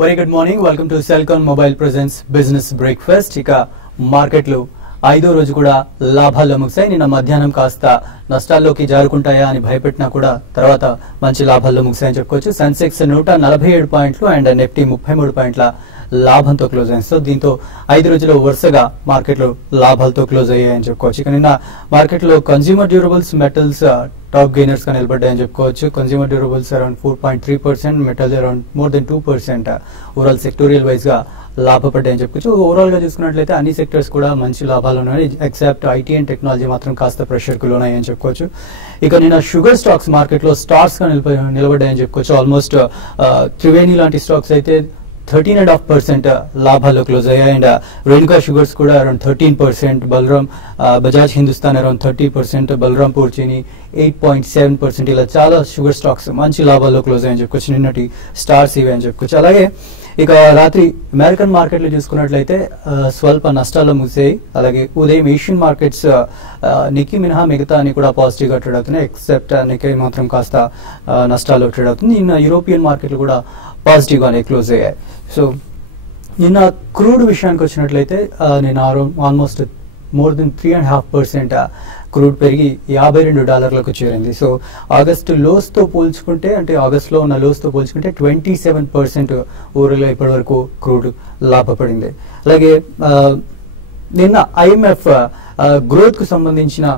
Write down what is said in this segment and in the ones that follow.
Very good morning. Welcome to Celkon mobile presence business breakfast. ఇక మార్కెట్లు 5వ రోజు కూడా లాభాల్లో ముగిశాయి. నిన్న మధ్యాహ్నం కాస్త నష్టాల్లోకి జారుకుంటాయా అని భయపెట్టినా కూడా తర్వాత మంచి లాభాల్లో ముగిశాయని చెప్పుకోవచ్చు. సెన్సెక్స్ 147 పాయింట్లు అండ్ నిఫ్టీ 33 పాయింట్ల లాభంతో క్లోజ్ అయింది. సో దీంతో 5 రోజుల్లో వరుసగా మార్కెట్లు లాభాలతో క్లోజ్ అయ్యాయని చెప్పుకోవచ్చు. ఇక నిన్న మార్కెట్లో consumer durables, metals top gainers గా నిలబడ్డాయని చెప్పుకోవచ్చు. Consumer durables around 4.3%, metals around more than 2%. Overall sectorial wise గా లాభపడ్డాయని చెప్పుకోవచ్చు. ఓవరాల్ గా చూసుకున్నట్లయితే అన్ని సెక్టర్స్ కూడా మంచి లాభాలు ఉన్నాయి, ఎక్సెప్ట్ ఐటీ అండ్ టెక్నాలజీ మాత్రం కాస్త ప్రెషర్ కు లోనయ్యని చెప్పుకోవచ్చు. ఇక నిన్న షుగర్ స్టాక్స్ మార్కెట్ లో స్టార్స్ గా నిలబడ్డాయని చెప్పుకోవచ్చు. ఆల్మోస్ట్ త్రివేణి లాంటి స్టాక్స్ అయితే 13.5% లాభాల్లో క్లోజ్ అయ్యాయి. అండ్ రేణుకా షుగర్స్ కూడా అరౌండ్ 13%, బలరాం బజాజ్ హిందుస్థాన్ అరౌండ్ 30%, బలరాం పోర్చీని 8.7%. ఇలా చాలా షుగర్ స్టాక్స్ మంచి లాభాల్లో క్లోజ్ అయ్యని చెప్పుకోవచ్చు. నిన్నటి స్టార్స్ ఇవే అని చెప్పుకోవచ్చు. అలాగే ఇక రాత్రి అమెరికన్ మార్కెట్లు చూసుకున్నట్లయితే స్వల్ప నష్టాల్లో ముగిసాయి. అలాగే ఉదయం ఏషియన్ మార్కెట్స్ నిక్కీ మినహా మిగతా అన్ని కూడా పాజిటివ్ గా ట్రేడ్ అవుతున్నాయి, ఎక్సెప్ట్ నిక్కీ మాత్రం కాస్త నష్టాల్లో ట్రేడ్ అవుతుంది. నిన్న యూరోపియన్ మార్కెట్లు కూడా పాజిటివ్ గానే క్లోజ్ అయ్యాయి. సో నిన్న క్రూడ్ విషయానికి వచ్చినట్లయితే నేను ఆల్మోస్ట్ మోర్ దెన్ 3.5% క్రూడ్ పెరిగి $52 చేరింది. సో ఆగస్టు లోస్ తో పోల్చుకుంటే, అంటే ఆగస్ట్ లో ఉన్న లోస్ తో పోల్చుకుంటే 27% ఓవరాల్ గా ఇప్పటి వరకు క్రూడ్ లాభపడింది. అలాగే నిన్న IMF గ్రోత్ కు సంబంధించిన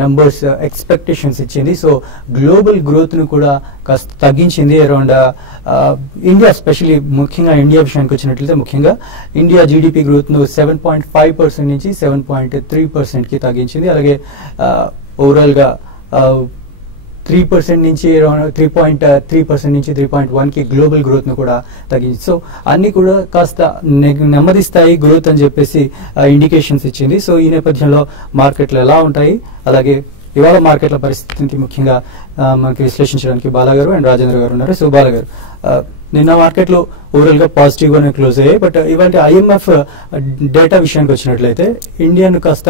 నంబర్స్ ఎక్స్పెక్టేషన్స్ ఇచ్చింది. సో గ్లోబల్ గ్రోత్ ను కూడా కాస్త తగ్గించింది. అరౌండ్ ఇండియా, స్పెషల్లీ ముఖ్యంగా ఇండియా విషయానికి వచ్చినట్లయితే ముఖ్యంగా ఇండియా జీడిపి గ్రోత్ ను 7.5% నుంచి 7.3% కి తగ్గించింది. అలాగే ఓవరాల్ గా 3% నుంచి 3.3% నుంచి 3.1 కి గ్లోబల్ గ్రోత్ ను కూడా తగ్గించింది. సో అన్ని కూడా కాస్త నెమ్మది స్థాయి గ్రోత్ అని చెప్పేసి ఇండికేషన్స్ ఇచ్చింది. సో ఈ నేపథ్యంలో మార్కెట్లు ఎలా ఉంటాయి, అలాగే ఇవాళ మార్కెట్ల పరిస్థితిని ముఖ్యంగా మనకి విశ్లేషించడానికి బాలాగారు అండ్ రాజేంద్ర గారు ఉన్నారు. సో బాలాగారు, నిన్న మార్కెట్లో ఓవరాల్ గా పాజిటివ్ గానే క్లోజ్ అయ్యాయి. బట్ ఇవాళ IMF డేటా విషయానికి వచ్చినట్లయితే ఇండియాను కాస్త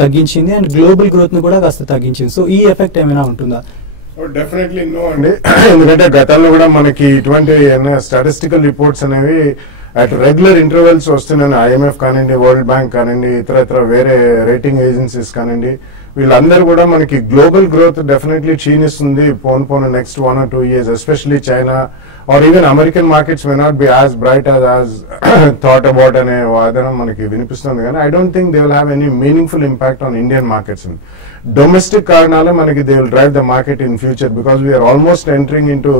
తగ్గించింది అండ్ గ్లోబల్ గ్రోత్ ను కూడా కాస్త తగ్గించింది. సో ఈ ఎఫెక్ట్ ఏమైనా ఉంటుందా? డెఫినెట్లీ నో అండి. ఎందుకంటే గతంలో కూడా మనకి ఇటువంటి స్టాటిస్టికల్ రిపోర్ట్స్ అనేవి అట్ రెగ్యులర్ ఇంటర్వెల్స్ వస్తున్నాయి. IMF కానివ్వండి, వరల్డ్ బ్యాంక్ కానివ్వండి, ఇతర వేరే రేటింగ్ ఏజెన్సీస్ కానివ్వండి, వీళ్ళందరూ కూడా మనకి గ్లోబల్ గ్రోత్ డెఫినెట్లీ క్షీణిస్తుంది పోను next 1 or 2 years, especially China or even American markets may not be as bright as thought about అనే వాదన మనకి వినిపిస్తుంది. కానీ I don't think they will have any meaningful impact on Indian markets. Domestic కారణాలే మనకి they will drive the market in future, because we're almost entering into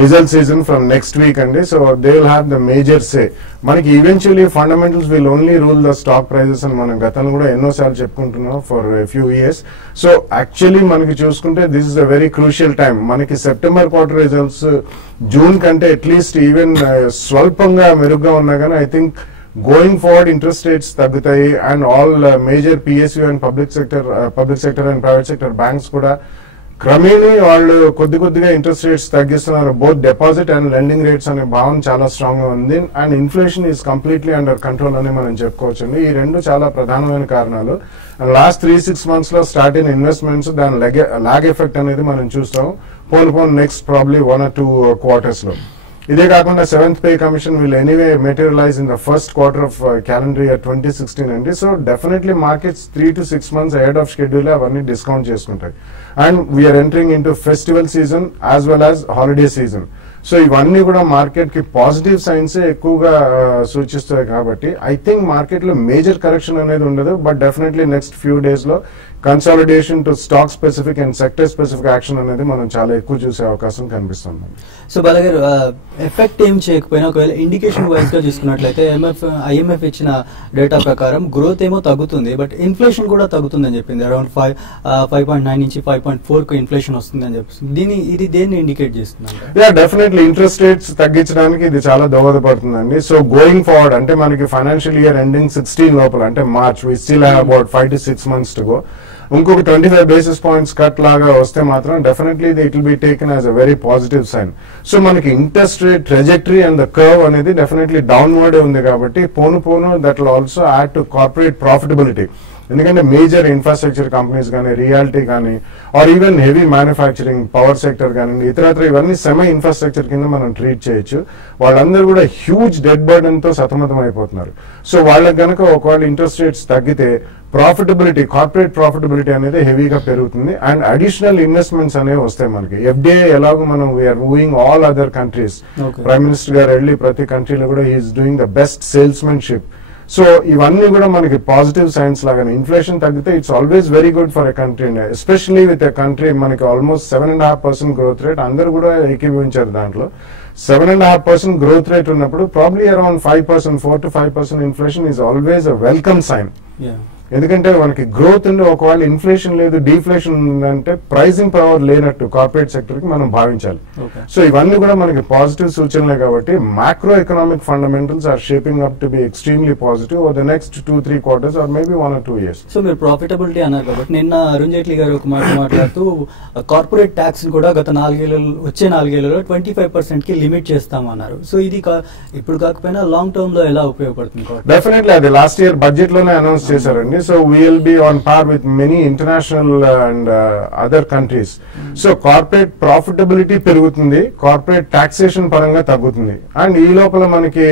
result season from next week and so they will have the major say. మనకి eventually fundamentals will only rule the stock prices అని మనం గతంలో కూడా ఎన్నోసార్లు చెప్పుకుంటున్నాం for a few years. So actually మనకి చూసుకుంటే this is a very crucial time. మనకి సెప్టెంబర్ క్వార్టర్ రిజల్ట్స్ జూన్ కంటే అట్లీస్ట్ ఈవెన్ స్వల్పంగా మెరుగ్గా ఉన్నా కానీ I think going forward interest rates తగ్గుతాయి and all major PSU and public sector and private sector banks కూడా క్రమేణీ వాళ్ళు కొద్దిగా ఇంట్రెస్ట్ రేట్స్ తగ్గిస్తున్నారు. Both deposit and lending rates అనే భావన చాలా స్ట్రాంగ్ గా ఉంది and inflation is completely under control అని మనం చెప్పుకోవచ్చండి. ఈ రెండు చాలా ప్రధానమైన కారణాలు. అండ్ లాస్ట్ 3-6 months లో స్టార్ట్ అయిన ఇన్వెస్ట్మెంట్స్ దాని లాగ్ ఎఫెక్ట్ అనేది మనం చూస్తాం పోను నెక్స్ట్ ప్రాబ్లీ 1 or 2 quarters లో. ఇదే కాకుండా 7th pay commission will anyway materialize in the first quarter of calendar year 2016 అండి. So definitely markets 3 to 6 months ahead of schedule అవన్నీ డిస్కౌంట్ చేసుకుంటాయి. And we're entering into festival season as well as holiday season. So ఇవన్నీ కూడా market కి positive signs ఎక్కువగా సూచిస్తాయి. కాబట్టి I think market లో మేజర్ కరెక్షన్ అనేది ఉండదు. But definitely next few days లో consolidation to stock specific and sector specific action అనేది మనం చాలా ఎక్కువ చూసే అవకాశం కనిపిస్తుంది. సో బాలగారు, ఎఫెక్ట్ ఏం చేయకపోయినా ఒకవేళ ఇండికేషన్ వైజ్ గా చూసుకున్నట్లయితే IMF ఇచ్చిన డేటా ప్రకారం గ్రోత్ ఏమో తగ్గుతుంది, బట్ ఇన్ఫ్లేషన్ కూడా తగ్గుతుందని చెప్పింది. అరౌండ్ 5.9 నుంచి 5.4 కు ఇన్ఫ్లేషన్ వస్తుంది అని చెప్తుంది. ఇది దేన్ని ఇండికేట్ చేస్తుంది? డెఫినెట్లీ ఇంట్రెస్ట్ రేట్స్ తగ్గించడానికి ఇది చాలా దోహదపడుతుందండి. సో గోయింగ్ ఫార్వర్డ్ అంటే మనకి ఫైనాన్షియల్ ఇయర్ ఎండింగ్ 16 లోపల అంటే March, we still have about 5 to 6 months to go. ఇంకొక 25 basis points కట్ లాగా వస్తే మాత్రం definitely it will be taken as a very positive sign. So మనకి interest rate trajectory and the curve అనేది definitely downward ఉంది. కాబట్టి పోను that will also add to corporate profitability. ఎందుకంటే మేజర్ ఇన్ఫ్రాస్ట్రక్చర్ కంపెనీస్ కానీ, రియాలిటీ కానీ, or even heavy manufacturing, power sector కానీ, ఇతరత్ర ఇవన్నీ సెమీ ఇన్ఫ్రాస్ట్రక్చర్ కింద మనం ట్రీట్ చేయొచ్చు. వాళ్ళందరూ కూడా హ్యూజ్ డెడ్ బర్డెన్ తో సతమతం అయిపోతున్నారు. సో వాళ్ళకి కనుక ఒకవేళ ఇంట్రెస్ట్ రేట్స్ తగ్గితే ప్రాఫిటబిలిటీ, కార్పొరేట్ ప్రాఫిటబిలిటీ అనేది హెవీగా పెరుగుతుంది. అండ్ అడిషనల్ ఇన్వెస్ట్మెంట్స్ అనేవి వస్తాయి మనకి. ఎఫ్డిఐ ఎలాగో మనం we're moving all other countries, prime minister గారు వెళ్ళి ప్రతి కంట్రీలో కూడా he's doing the best salesmanship. So ఇవన్నీ కూడా మనకి పాజిటివ్ సైన్స్ లాగానే. ఇన్ఫ్లేషన్ తగ్గితే it's always very good for a country, especially with a country మనకి ఆల్మోస్ట్ 7.5% గ్రోత్ రేట్, అందరూ కూడా ఏకీభవించారు దాంట్లో. 7.5% గ్రోత్ రేట్ ఉన్నప్పుడు probably around 5%, 4 to 5% inflation is always a welcome sign. ఎందుకంటే మనకి గ్రోత్ ఉండి ఒకవేళ ఇన్ఫ్లేషన్ లేదు, డీఫ్లేషన్ ఉందంటే ప్రైసింగ్ పవర్ లేనట్టు కార్పొరేట్ సెక్టర్ కి మనం భావించాలి. సో ఇవన్నీ కూడా మనకి పాజిటివ్ సూచనలే కాబట్టి macro economic fundamentals are shaping up to be extremely positive over the next 2-3 quarters or maybe 1 or 2 years. So మీరు ప్రాఫిటబిలిటీ అన్నారు కాబట్టి నిన్న అరుణ్ జైట్లీ గారు ఒక మాట మాట్లాడుతూ కార్పొరేట్ ట్యాక్స్ కూడా గత వచ్చే 4 ఏళ్లలో 25% కి లిమిట్ చేస్తామన్నారు. సో ఇది ఇప్పుడు కాకపోయినా లాంగ్ టర్మ్ లో ఎలా ఉపయోగపడుతుంది? డెఫినెట్లీ అది లాస్ట్ ఇయర్ బడ్జెట్ లోనే అనౌన్స్ చేశారండి. So we will be on par with many international and other countries. So corporate profitability పెరుగుతుంది, కార్పొరేట్ టాక్సేషన్ పరంగా తగ్గుతుంది. అండ్ ఈ లోపల మనకి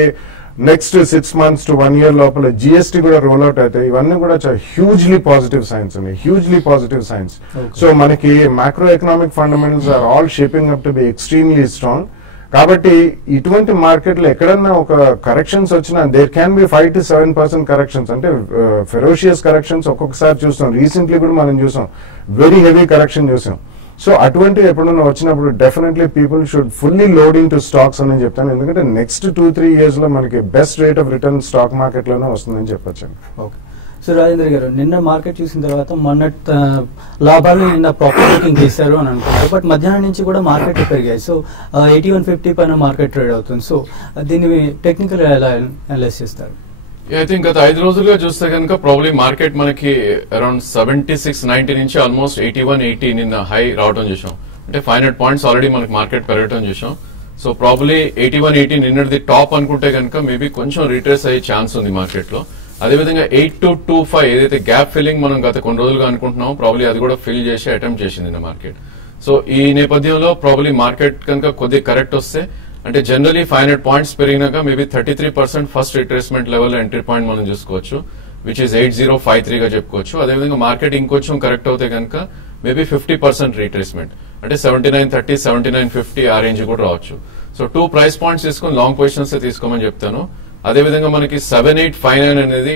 నెక్స్ట్ 6 months to 1 year లోపల జిఎస్టీ కూడా రోల్ అవుట్ అయితే ఇవన్నీ కూడా హ్యూజ్లీ పాజిటివ్ సైన్స్ అండి, హ్యూజ్లీ పాజిటివ్ సైన్స్. సో మనకి macro economic fundamentals are all shaping up to be extremely strong. కాబట్టి ఇటువంటి మార్కెట్ లో ఎక్కడన్నా ఒక కరెక్షన్స్ వచ్చినా there can be 5 to 7% corrections, అంటే ఫెరోషియస్ కరెక్షన్స్ ఒక్కొక్కసారి చూస్తాం. రీసెంట్లీ కూడా మనం చూసాం, వెరీ హెవీ కరెక్షన్ చూసాం. సో అటువంటి ఎప్పుడన్నా వచ్చినప్పుడు definitely people should fully loading to stocks అని చెప్తాను. ఎందుకంటే నెక్స్ట్ 2-3 years లో మనకి best rate of return stock market లోనే వస్తుందని చెప్పొచ్చండి. ఓకే. సో రాజేంద్ర గారు, నిన్న మార్కెట్ చూసిన తర్వాత మొన్న లాభాలు నిన్న ప్రాఫిట్ బుకింగ్ చేశారు అని అనుకున్నారు, బట్ మధ్యాహ్నం నుంచి కూడా మార్కెట్ పెరిగాయి. సో 8150 పైన మార్కెట్ ట్రేడ్ అవుతుంది. సో దీన్ని టెక్నికల్ ఎలా అనలైజ్ చేస్తారు? ఐ థింక్ గత 5 రోజులుగా చూస్తే కనుక ప్రాబ్లీ మార్కెట్ మనకి అరౌండ్ 7690 నుంచి ఆల్మోస్ట్ 8180 నిన్న హై రావడం చూసాం. అంటే 500 points ఆల్రెడీ మనకి మార్కెట్ పెరగడం చూసాం. సో ప్రాబ్లీ 8180 నిన్నటిది టాప్ అనుకుంటే కనుక మేబీ కొంచెం రిట్రేస్ అయ్యే ఛాన్స్ ఉంది మార్కెట్ లో. అదేవిధంగా 8225 ఏదైతే గ్యాప్ ఫిల్లింగ్ మనం గత కొన్ని రోజులుగా అనుకుంటున్నాం, ప్రాబ్లీ అది కూడా ఫిల్ చేసి అటెంప్ట్ చేసింది మార్కెట్. సో ఈ నేపథ్యంలో ప్రాబ్లీ మార్కెట్ కనుక కొద్దిగా కరెక్ట్ వస్తే, అంటే జనరలీ 500 points పెరిగినాక maybe 33% first retracement level entry point మనం చూసుకోవచ్చు, విచ్ ఇస్ 8053 గా చెప్పుకోవచ్చు. అదేవిధంగా మార్కెట్ ఇంకొంచెం కరెక్ట్ అవుతే కనుక మేబీ 50% రీట్రేస్మెంట్, అంటే 7930, 7950 ఆ రేంజ్ కూడా రావచ్చు. సో 2 price points తీసుకుని లాంగ్ పొజిషన్స్ తీసుకోమని చెప్తాను. అదేవిధంగా మనకి 7859 అనేది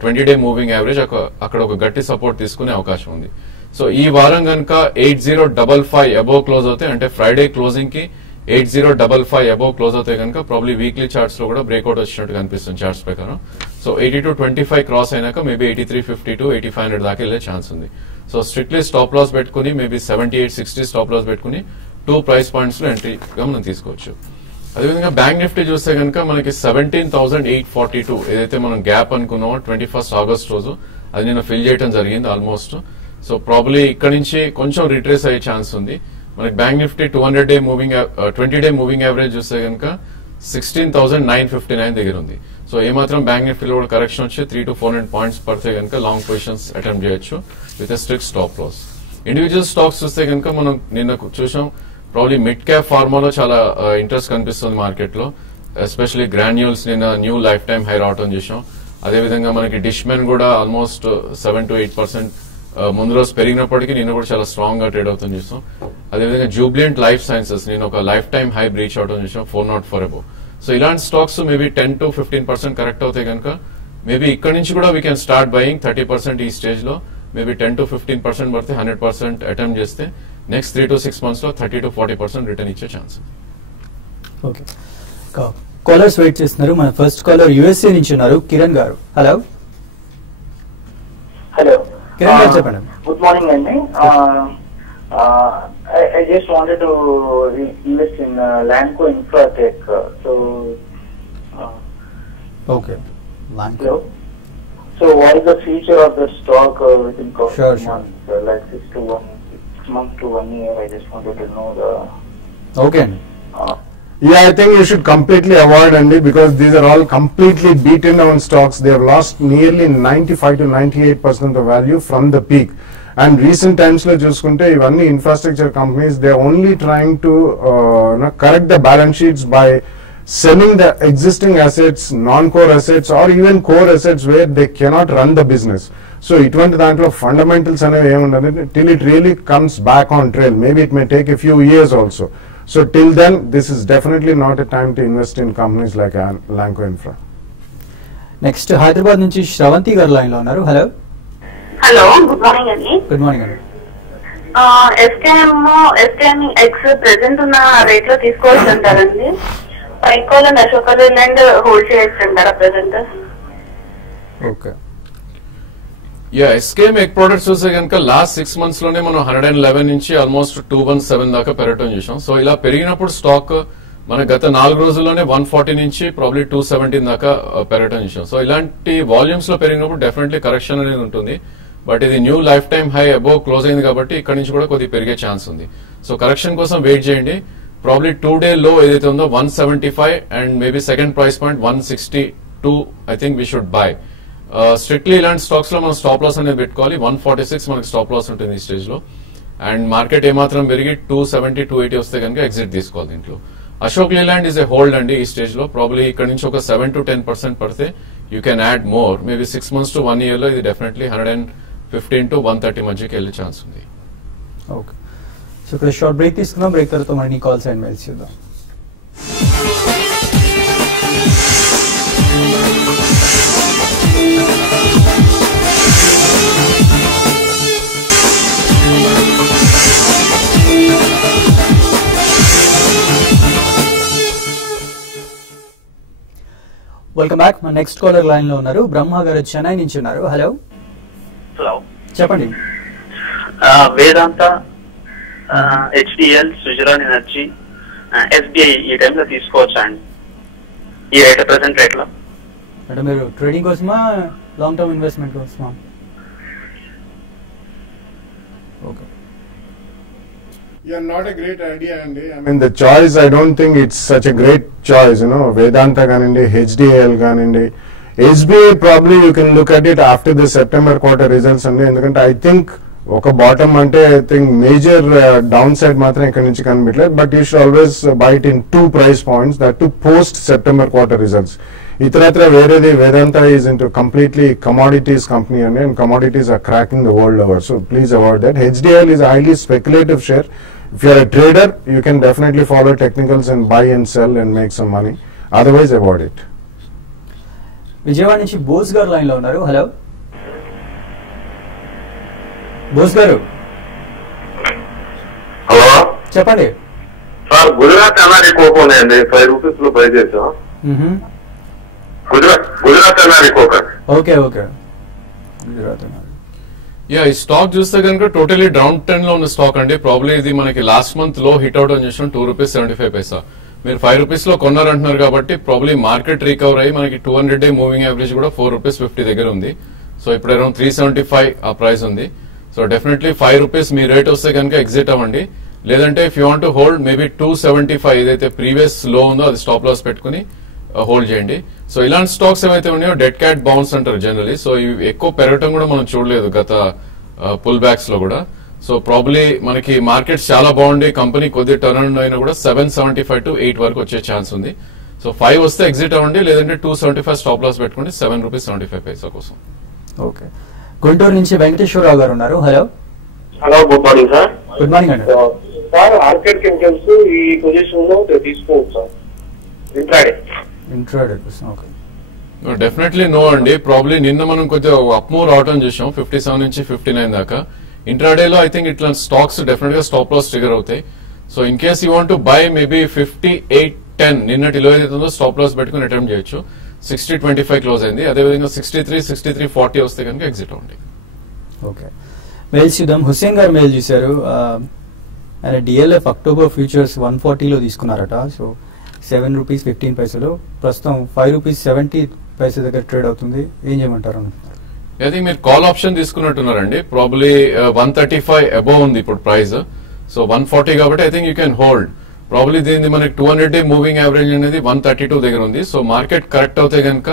20-day మూవింగ్ యావరేజ్, అక్కడ ఒక గట్టి సపోర్ట్ తీసుకునే అవకాశం ఉంది. సో ఈ వారం కనుక 8055 అబోవ్ క్లోజ్ అవుతాయి, అంటే ఫ్రైడే క్లోజింగ్ కి 8055 అబోవ్ క్లోజ్ అవుతాయి కనుక ప్రాబ్లీ వీక్లీ చార్ట్స్ లో కూడా బ్రేక్అవుట్ వచ్చినట్టు కనిపిస్తుంది చార్ట్స్ ప్రకారం. సో 8225 క్రాస్ అయినాక మేబీ 8350 to 8500 దాకా వెళ్లే ఛాన్స్ ఉంది. సో స్ట్రిక్ట్లీ స్టాప్ లాస్ పెట్టుకుని మేబీ 7860 స్టాప్ లాస్ పెట్టుకుని 2 price points లో ఎంట్రీగా మనం తీసుకోవచ్చు. అదేవిధంగా బ్యాంక్ నిఫ్టీ చూస్తే కనుక మనకి 17,842 ఏదైతే మనం గ్యాప్ అనుకున్నామో 21st August రోజు, అది నిన్న ఫిల్ చేయడం జరిగింది ఆల్మోస్ట్. సో ప్రాబ్లీ ఇక్కడ నుంచి కొంచెం రిట్రేస్ అయ్యే ఛాన్స్ ఉంది. మనకి bank Nifty 20-day moving average చూస్తే కనుక 16,959 దగ్గర ఉంది. సో ఏమాత్రం బ్యాంక్ నిఫ్టీలో కూడా కరెక్షన్ వచ్చి 300 to 400 points పడితే కనుక లాంగ్ పొజిషన్స్ అటెంప్ట్ చేయొచ్చు with a strict stop loss. Individual stocks చూస్తే కనుక మనం నిన్న చూసాం, ప్రాబ్లీ మిడ్ క్యాప్ ఫార్మాలో చాలా ఇంట్రెస్ట్ కనిపిస్తుంది మార్కెట్ లో, ఎస్పెషలీ గ్రాన్యూల్స్ నిన్న న్యూ లైఫ్ టైమ్ హై రావడం చూసాం. అదేవిధంగా మనకి డిష్మెన్ కూడా ఆల్మోస్ట్ 7 to 8% ముందు రోజు పెరిగినప్పటికీ నిన్న కూడా చాలా స్ట్రాంగ్ గా ట్రేడ్ అవుతుంది చూసాం. అదేవిధంగా జూబ్లియంట్ లైఫ్ సైన్సెస్ నేను ఒక లైఫ్ టైమ్ హై బ్రీచ్ అవడం చూసాం 404 అబోవ్. సో ఇలాంటి స్టాక్స్ మేబీ 10 to 15% కరెక్ట్ అవుతాయి కనుక మేబీ ఇక్కడ నుంచి కూడా వీ కెన్ స్టార్ట్ బయింగ్ 30% ఈ స్టేజ్ లో. మేబీ 10 to 15% పడితే 100% అటెంప్ట్ చేస్తే నెక్స్ట్ 3 to 6 months లో 30 to 40% రిటర్న్ ఇచ్చే ఛాన్స్. ఓకే, కాలర్స్ వెయిట్ చేస్తున్నారు. మన ఫస్ట్ కాలర్ యుఎస్ఏ నుంచి ఉన్నారు, కిరణ్ గారు. హలో హలో కిరణ్ గారు చెప్పండి. గుడ్ మార్నింగ్ అండి. I just wanted to invest in Lanco Infratech. So okay, Lanco. Hello? So what is the future of the stock within Sure. months, like 6 months to 1 year? I just wanted to know the. Okay. Yeah, I think you should completely avoid Andy because these are all completely beaten down stocks. They have lost nearly 95 to 98% of the value from the peak. And recent times lo chusukunte ivanni infrastructure companies, they are only trying to correct the balance sheets by selling the existing assets, non-core assets or even core assets where they cannot run the business. So ఇటువంటి దాంట్లో fundamentals అనేవి ఏముండదు till it really comes back on trail. Maybe it may take a few years also. So till then, this is definitely not a time to invest in companies like Lanco Infra. Next Hyderabad నుంచి శ్రవంతి గారు line లో ఉన్నారు. Hello hello, good morning అండి. Good morning అండి. SKM X present ఉన్న rate లో తీసుకోవచ్చు అంటారండి. పైకోలో అశోక లేలాండ్ హోల్డ్ చేయొచ్చు అంటారా present? Okay, SKM egg products చూస్తే కనుక లాస్ట్ 6 months లోనే మనం 111 నుంచి ఆల్మోస్ట్ 217 దాకా పెరగటం చూసాం. సో ఇలా పెరిగినప్పుడు స్టాక్ మన గత 4 రోజుల్లోనే 140 నుంచి ప్రాబ్లీ 217 దాకా పెరగటం చూసాం. సో ఇలాంటి వాల్యూమ్స్ లో పెరిగినప్పుడు డెఫినెట్లీ కరెక్షన్ అనేది ఉంటుంది. బట్ ఇది new life time high above close అయింది కాబట్టి ఇక్కడ నుంచి కూడా కొద్దిగా పెరిగే ఛాన్స్ ఉంది. సో కరెక్షన్ కోసం వెయిట్ చేయండి. ప్రాబ్లీ 2-day లో ఏదైతే ఉందో 175 and maybe second price point 162 I think we should buy. Strictly ఇలాంటి స్టాక్స్ లో మనం స్టాప్ లాస్ అనేది పెట్టుకోవాలి. 146 మనకి స్టాప్ లాస్ ఉంటుంది ఈ స్టేజ్ లో. అండ్ మార్కెట్ ఏమాత్రం పెరిగి 270, 280 వస్తే కనుక ఎగ్జిట్ తీసుకోవాలి దీంట్లో. Ashok Leyland is a hold అండి ఈ స్టేజ్ లో. ప్రాబ్లీ ఇక్కడ నుంచి ఒక 7 to 10% పడితే you can add more. Maybe 6 months to 1 year లో ఇది డెఫినెట్లీ 115 to 130 మధ్యకి వెళ్ళే ఛాన్స్ ఉంది. ఓకే, సో ఇక్కడ షార్ట్ బ్రేక్ తీసుకుందాం. బ్రేక్ తర్వాత మనీ కాల్స్ అండ్ మెయిల్స్ చూద్దాం. Welcome back. మన నెక్స్ట్ కాలర్ లైన్ లో ఉన్నారు. బ్రహ్మ గారు చెన్నై నుంచి ఉన్నారు. హలో హలో, చెప్పండి. వేదాంత, హెచ్డిఎల్, సుజలాన్ ఎనర్జీ, ఎస్బిఐ ఈ టైంలో తీసుకోవచ్చా అండి? ఈ రేట్ ప్రెసెంట్ రేట్ లో అంటే మీరు ట్రేడింగ్ కోసమా లాంగ్ టర్మ్ ఇన్వెస్ట్మెంట్ కోసమా? Okay, Yeah, not a great idea, Andy. I mean, the choice, I don't think it's such a great choice, you know. Vedanta ganindi, HDL ganindi. SBI probably you can look at it after the September quarter results and endukante I think oka bottom ante I think major downside matram ikkadi nunchi kanibitలేదు, but you should always buy it in 2 price points, that to post September quarter results. Itaratra veredi Vedanta is into completely commodities company and commodities are cracking the world over, so please avoid that. HDL is a highly speculative share. If you are a trader, you can definitely follow technicals and buy and sell and make some money. Otherwise, avoid it. Vijayawada నుంచి బోస్ గారు line లో ఉన్నారు. Hello Bose గారు. Hello, చెప్పండి. Sir Gujarat NRI coke ఉన్నాయండి, 5 rupees లో by చేసాం. Gujarat NRI coke. Okay okay, Gujarat. ఈ స్టాక్ చూస్తే కనుక టోటలీ డౌన్ ట్రెండ్ లో ఉన్న స్టాక్ అండి. ప్రాబ్లీ ఇది మనకి లాస్ట్ మంత్ లో హిట్ అవుట్ అని చూసాం 2.75 rupees. మీరు 5 rupees లో కొన్నారంటున్నారు కాబట్టి ప్రాబ్లీ మార్కెట్ రికవర్ అయ్యి మనకి 200-day మూవింగ్ యావరేజ్ కూడా 4.50 rupees దగ్గర ఉంది. సో ఇప్పుడు అరౌండ్ 375 ఆ ప్రైస్ ఉంది. సో డెఫినెట్లీ 5 rupees మీ రేట్ వస్తే కనుక ఎగ్జిట్ అవ్వండి. లేదంటే if you want to hold maybe 275 ఏదైతే ప్రీవియస్ లో ఉందో అది స్టాప్ లాస్ పెట్టుకుని హోల్డ్ చేయండి. సో ఇలాంటి స్టాక్స్ ఏవైతే ఉన్నాయో డెడ్ క్యాట్ బౌన్స్ అంటారు జనరలీ. సో ఇవి ఎక్కువ పెరగటం కూడా మనం చూడలేదు గత పుల్ బ్యాక్స్ లో కూడా. సో ప్రాబ్లీ మనకి మార్కెట్స్ చాలా బాగుండి కంపెనీ కొద్దిగా టర్న్ అయినా కూడా 775 to 8 వరకు వచ్చే ఛాన్స్ ఉంది. సో 5 వస్తే ఎగ్జిట్ అవ్వండి, లేదంటే 275 స్టాప్ లాస్ పెట్టుకోండి 7.75 rupees కోసం. ఓకే, గుంటూరు నుంచి వెంకటేశ్వరరావు గారు ఉన్నారు. Hello hello, good morning sir. Good morning అండి. సార్ ఆర్కిడ్ కెమికల్స్ ఈ పొజిషన్ లో తీసుకోవచ్చు సార్ ఇంట్రాడే. ఇంట్రాడే కోసం. ఓకే, డెఫినెట్లీ నో అండి. ప్రాబ్లీ నిన్న మనం కొద్దిగా అప్ మూవ్ రావటం చూసాం 57 నుంచి 59 దాకా. ఇంట్రాడే లో ఐ థింక్ ఇట్లా స్టాక్స్ డెఫినెట్ గా స్టాప్ లాస్ ట్రిగర్ అవుతాయి. So in case you want to buy maybe 58.10 నిన్నటి లో ఏదైతే స్టాప్ లాస్ పెట్టుకుని అటెంప్ట్ చేయొచ్చు. 60.25 క్లోజ్ అయింది. అదేవిధంగా 63-63.40 వస్తే కనుక ఎగ్జిట్ అవ్వండి. ఓకే, మెయిల్ చూద్దాం. హుస్సేన్ గారు మెయిల్ చూశారు. ఆయన డిఎల్ఎఫ్ అక్టోబర్ ఫ్యూచర్స్ 140లో తీసుకున్నారట. సో 7 rupees 15 ప్రస్తుతం 5 rupees 70 దగ్గర ట్రేడ్ అవుతుంది. ఏం చేయమంటారు? ఐ థింక్ మీరు కాల్ ఆప్షన్ తీసుకున్నట్టున్నారండి. ప్రాబ్లీ 135 అబోవ్ ఉంది ఇప్పుడు ప్రైస్. సో 140 కాబట్టి I think you can hold. Probably దీన్ని మనకి 200-day మూవింగ్ యావరేజ్ అనేది 132 దగ్గర ఉంది. సో మార్కెట్ కరెక్ట్ అవుతే కనుక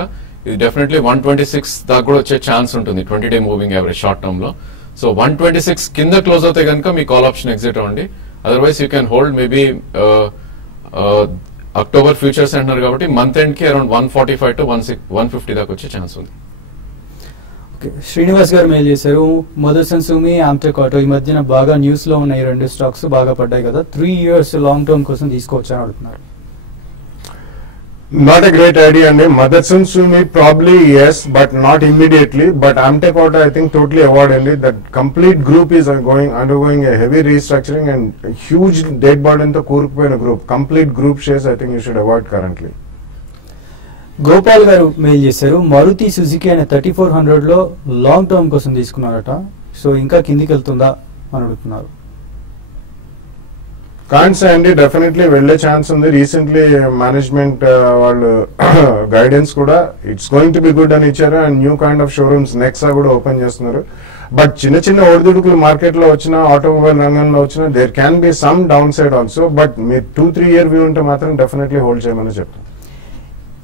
ఇది డెఫినెట్లీ 126 దాకా కూడా వచ్చే ఛాన్స్ ఉంటుంది 20-day moving average short term లో. సో 126 కింద క్లోజ్ అవుతే కనుక మీ కాల్ ఆప్షన్ ఎగ్జిట్ అవ్వండి. Otherwise you can hold maybe October futures అంటున్నారు కాబట్టి మంత్ ఎండ్ కి అరౌండ్ 145 to 150 దాకా వచ్చే ఛాన్స్ ఉంది. శ్రీనివాస్ గారు మెయిల్ చేశారు, మదర్సన్ సుమి, ఆమ్టెక్ ఆటో ఈ మధ్యన బాగా న్యూస్ లో ఉన్న ఈ రెండు స్టాక్స్ బాగా పడ్డాయి కదా, 3 years లాంగ్ టర్మ్ కోసం తీసుకోవచ్చని అడుగుతున్నారు. Not a great idea అండి. Motherson Sumi probably yes, but not immediately. But Amtech Auto I think totally avoid అండి. That complete group is undergoing a heavy restructuring and a huge debt burden తో కూరుకుపోయిన group. Complete group shares I think you should avoid currently. Gopal గారు mail చేశారు, Maruti Suzuki అనే 3400 లో long term కోసం తీసుకున్నారట, so ఇంకా కిందికి వెళ్తుందా అని అడుగుతున్నారు. కాన్స్ అండి, డెఫినెట్లీ వెళ్లే ఛాన్స్ ఉంది. రీసెంట్లీ మేనేజ్మెంట్ వాళ్ళు గైడెన్స్ కూడా it's going to be good అని ఇచ్చారు. And new kind of showrooms Nexa కూడా ఓపెన్ చేస్తున్నారు. బట్ చిన్న చిన్న ఒడిదుడుకులు మార్కెట్ లో వచ్చినా, ఆటోమొబైల్ రంగంలో వచ్చినా there can be some downside also. But మీరు 2-3 year వ్యూ ఉంటే మాత్రం డెఫినెట్లీ హోల్డ్ చేయమని చెప్తాను.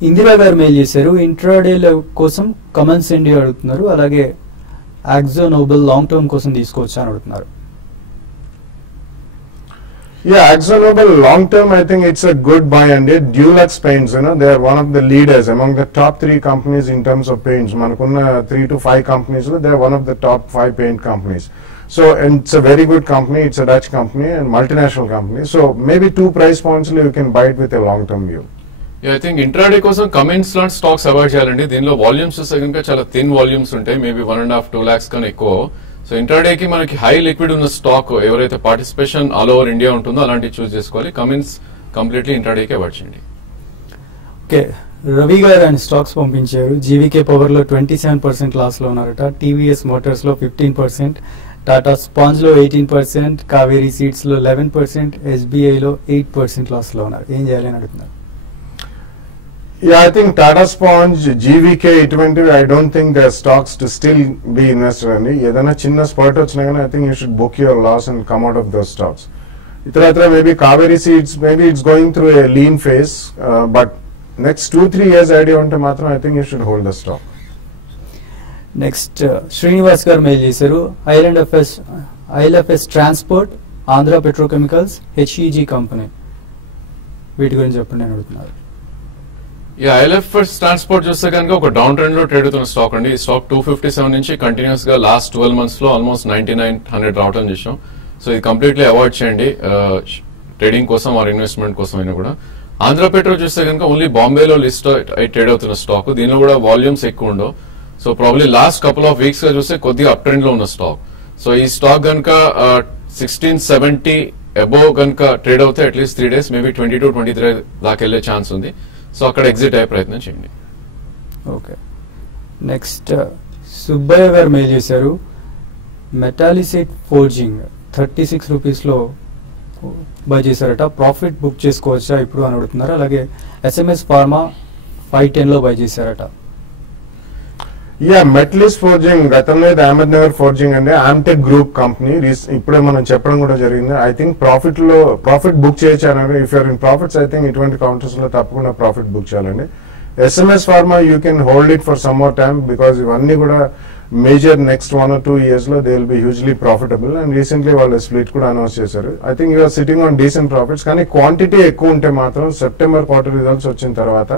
ఇందిరా గారు మెయిల్ చేశారు, ఇంట్రాడేల కోసం కమన్స్ ఇండియా అడుగుతున్నారు, అలాగే యాక్జో నోబెల్ లాంగ్ టర్మ్ కోసం తీసుకోవచ్చా అని అడుగుతున్నారు. Yeah, AkzoNobel long term I think it's a good buy and Dulux Paints, they are one of the leaders among the top 3 companies in terms of paints. Manakunna 3 to 5 companies, they are one of the top 5 paint companies. So and it's a very good company, it's a Dutch company and multinational company. So maybe 2 price points you can buy it with a long term view. I think intraday కోసం Cummins లాంటి stocks avoid చేయాలండి. దీనిలో volumes చూస్తే కనుక చాలా thin volumes ఉంటాయి, maybe 1.5-2 lakhs కన్నా ఎక్కువ. సో ఇంట్రాడేకి మనకి హై లిక్విడ్ ఉన్న స్టాక్ ఎవరైతే పార్టిసిపేషన్ ఆల్ ఓవర్ ఇండియా ఉంటుందో అలాంటివి చూస్ చేసుకోవాలి. కమిన్స్ కంప్లీట్లీ ఇంట్రాడేకి అవాయిడ్ చేయండి. ఓకే, రవి గారు ఆయన స్టాక్స్ పంపించారు. జీవీకే పవర్ లో 27% లాస్ లో ఉన్నారట, టీవీఎస్ మోటార్స్ లో 15%, టాటా స్పాంజ్ లో 18%, కావేరీ సీడ్స్ లో 11%, ఎస్బీఐ లో 8% లాస్ లో ఉన్నారు. ఏం చేయాలని అడుగుతున్నారు. Yeah, I think Tata Sponge, GVK, ఇటువంటివి I don't think they are stocks to still be invested అండి. ఏదైనా చిన్న స్పర్ట్ వచ్చినా కానీ I think you should book your loss and come out of those stocks. ఇతర maybe Kaveri Seeds, maybe it's going through a lean phase, but next 2-3 years idea ఉంటే మాత్రం I think you should hold the stock. Next Srinivas గారు mail చేశారు, IL&FS transport, Andhra petrochemicals, HEG company వీటి గురించి చెప్పండి అని అడుగుతున్నారు. ఐఎల్ఎఫ్ఎస్ ట్రాన్స్పోర్ట్ చూస్తే కనుక ఒక డౌన్ ట్రెండ్ లో ట్రేడ్ అవుతున్న స్టాక్ అండి. ఈ స్టాక్ 257 నుంచి కంటిన్యూస్ గా లాస్ట్ 12 months లో ఆల్మోస్ట్ 9900 రావడం చేసాం. సో ఇది కంప్లీట్లీ అవాయిడ్ చేయండి ట్రేడింగ్ కోసం ఆర్ ఇన్వెస్ట్మెంట్ కోసం అయినా కూడా. ఆంధ్ర పెట్రో చూస్తే కనుక ఓన్లీ బాంబేలో లిస్ట్ ట్రేడ్ అవుతున్న స్టాక్, దీనిలో కూడా వాల్యూమ్స్ ఎక్కువ ఉండవు. So probably last couple of weeks గా చూస్తే కొద్దిగా అప్ ట్రెండ్ లో ఉన్న స్టాక్. సో ఈ స్టాక్ కనుక 1670 అబోవ్ కనుక ట్రేడ్ అవుతే అట్లీస్ట్ 3 days మేబీ 22-23 దాకా వెళ్లే ఛాన్స్ ఉంది. సో అక్కడ ఎగ్జిట్ అయ్యే ప్రయత్నం చేయండి. ఓకే, నెక్స్ట్ సుబ్బయ్య గారు మెయిల్ చేశారు, మెటాలిసిట్ ఫోర్జింగ్ 36 rupees లో బై చేశారట, ప్రాఫిట్ బుక్ చేసుకోవచ్చా ఇప్పుడు అని అడుగుతున్నారు. అలాగే ఎస్ఎంఎస్ ఫార్మా 510 లో బై చేశారట. మెటలిస్ ఫోర్జింగ్ గతంలో ఇది అహ్మద్ నగర్ ఫోర్జింగ్ అండి, ఆమ్టెక్ గ్రూప్ కంపెనీ. ఇప్పుడే మనం చెప్పడం కూడా జరిగింది. ఐ థింక్ ప్రాఫిట్ బుక్ చేయొచ్చు. If you're in profits I think ఇటువంటి కౌంటర్స్ లో తప్పకుండా ప్రాఫిట్ బుక్ చేయాలండి. SMS pharma you can hold it for some more time because ఇవన్నీ కూడా మేజర్ నెక్స్ట్ 1 or 2 years లో they will be hugely profitable. And recently వాళ్ళు split కూడా announce చేశారు. I think you're sitting on decent profits. కానీ quantity ఎక్కువ ఉంటే మాత్రం సెప్టెంబర్ క్వార్టర్ రిజల్ట్స్ వచ్చిన తర్వాత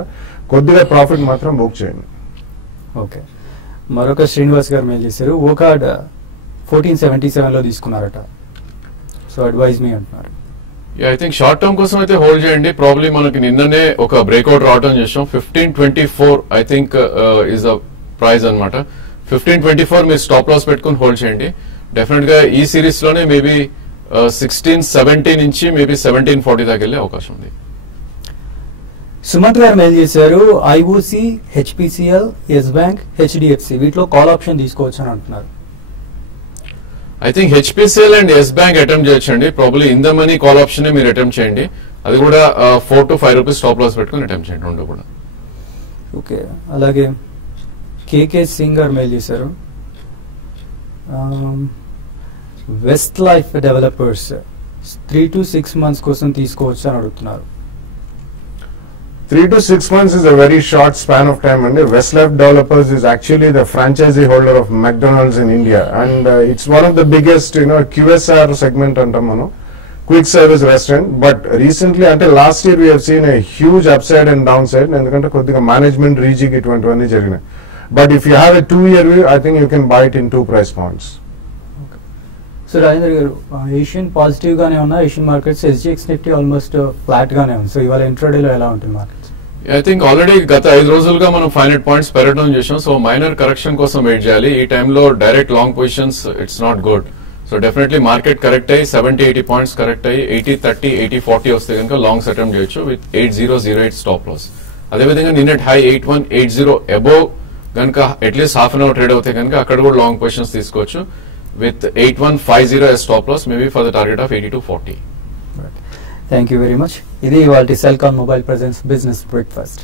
కొద్దిగా ప్రాఫిట్ మాత్రం బుక్ చేయండి. ఓకే, మరొక శ్రీనివాస్ గారు మెయిల్ చేశారు, ఓకార్డ్ 1477 లో తీసుకున్నారట, సో అడ్వైజ్ మీ అంటున్నారు. ఐ థింక్ షార్ట్ టర్మ్ కోసం అయితే హోల్డ్ చేయండి. ప్రాబ్లీ మనకి నిన్ననే ఒక బ్రేక్అవుట్ రావడం చేసాం. 1524 I think is the price అనమాట. 1524 మీరు స్టాప్ లాస్ పెట్టుకుని హోల్డ్ చేయండి. డెఫినెట్ గా ఈ సిరీస్ లోనే మేబీ 1670 నుంచి మేబీ 1740 దాకా వెళ్ళే అవకాశం ఉంది. సుమంత్ గారు మెయిల్ చేశారు, IOC, HPCL, Yes bank, HDFC వీటిలో కాల్ ఆప్షన్ తీసుకోవచ్చు అని అంటున్నారు. I think HPCL and Yes bank attempt చేయొచ్చండి. Probably in the money call option మీరు అటెంప్ట్ చేయండి. అది కూడా 4 to 5 rupees స్టాప్ లాస్ పెట్టుకుని అటెంప్ట్ చేయండి రెండు కూడా. ఓకే, అలాగే కేకే సింగ్ గారు మెయిల్ చేశారు, west life developers 3 to 6 months కోసం తీసుకోవచ్చు అని అడుగుతున్నారు. 3 to 6 months is a very short span of time, and Westlife Developers is actually the franchisee holder of McDonald's in India, and it's one of the biggest, QSR segment antam manu, quick service restaurant. But recently, until last year, we have seen a huge upside and downside, endukante koddiga management reaching itvantivanni jariginayi. But if you have a 2-year view, I think you can buy it in 2 price points. So Rajendra గారు, Asian positive గానే ఉన్నా, Asian markets SGX Nifty almost flat గానే ఉంది. So ఇవాళ ఇంట్రాడేలో ఎలా ఉంటుంది markets? I think already గత 5 రోజులుగా మనం 500 పాయింట్స్ పెరగడం చేసాం. సో మైనర్ కరెక్షన్ కోసం వెయిట్ చేయాలి. ఈ టైంలో direct long positions it's not good. So definitely market correct అయ్యి 70-80 పాయింట్స్ కరెక్ట్ అయ్యి 80-30, 80-40 వస్తే కనుక లాంగ్స్ అటెంప్ట్ చేయొచ్చు విత్ 8008 స్టాప్ లాస్. అదేవిధంగా నిన్నటి హై 8180 అబోవ్ కనుక at least half an hour trade అవుతే కనుక అక్కడ కూడా లాంగ్ పొజిషన్స్ తీసుకోవచ్చు with 8150 as stop loss, maybe for the target of 80-40. Thank you very much. ఇది ఇవాల్టి Celkon mobile presence business breakfast.